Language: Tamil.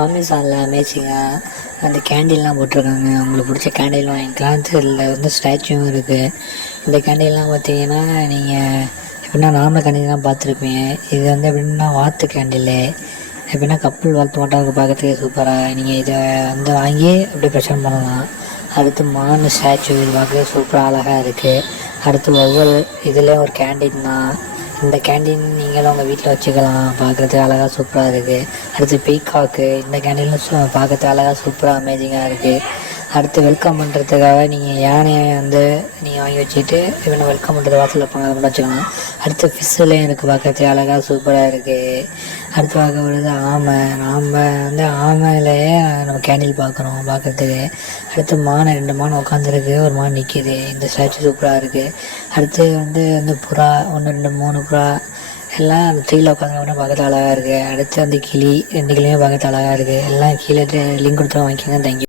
அமேசானில் அமேசிங்காக அந்த கேண்டில்லாம் போட்டிருக்காங்க. உங்களுக்கு பிடிச்ச கேண்டில் வாங்கிக்கலாம். இதில் வந்து ஸ்டாச்சுவும் இருக்குது. இந்த கேண்டில்லாம் பார்த்தீங்கன்னா நீங்கள் எப்படின்னா நார்மல் கேண்டில்லாம் பார்த்துருப்பீங்க. இது வந்து எப்படின்னா வாத்து கேண்டில். எப்படின்னா கப்பல் வாழ்த்து மாட்டாங்க, பார்க்கறதுக்கு சூப்பராக. நீங்கள் இதை வந்து வாங்கி அப்படியே ப்ரெசென்ட் பண்ணலாம். அடுத்து மான் ஸ்டாச்சு, இது பார்க்க சூப்பராக அழகாக இருக்குது. அடுத்து ஒவ்வொரு இதில் ஒரு கேண்டீன் தான். இந்த கேண்டீன் நீங்களும் உங்கள் வீட்டில் வச்சுக்கலாம். பார்க்குறதுக்கு அழகாக சூப்பராக இருக்குது. அடுத்து பீகாக்கு, இந்த கேண்டீனும் பார்க்கறதுக்கு அழகாக சூப்பராக அமேசிங்காக இருக்குது. அடுத்து வெல்கம் பண்ணுறதுக்காக நீங்கள் யானையை வந்து நீங்கள் வாங்கி வச்சுட்டு இவனை வெல்கம் பண்ணுறது வாசலில் வைப்பாங்க, அதை மட்டும் வச்சுக்கலாம். அடுத்து ஃபிஷ்ஷுலேயும் இருக்குது, பார்க்கறதுக்கு அழகாக சூப்பராக இருக்குது. அடுத்து பார்க்க வருது ஆமை. வந்து ஆமையிலேயே நம்ம கேண்டில் பார்க்குறோம் பார்க்குறதுக்கு. அடுத்து மானை, 2 மான் உட்காந்துருக்கு, ஒரு மான் நிற்கிது. இந்த ஸ்டாச்சு சூப்பராக இருக்குது. அடுத்து வந்து புறா, 1 2 3 புறா எல்லாம் அந்த ட்ரீயில் உட்காந்து பார்க்கறது அழகாக இருக்குது. அடுத்து அந்த கிளி, 2 கிளியுமே பார்க்கறது அழகாக இருக்குது. எல்லாம் கீழே லிங்க் கொடுத்து வாங்கிக்கோங்க. தேங்க்யூ.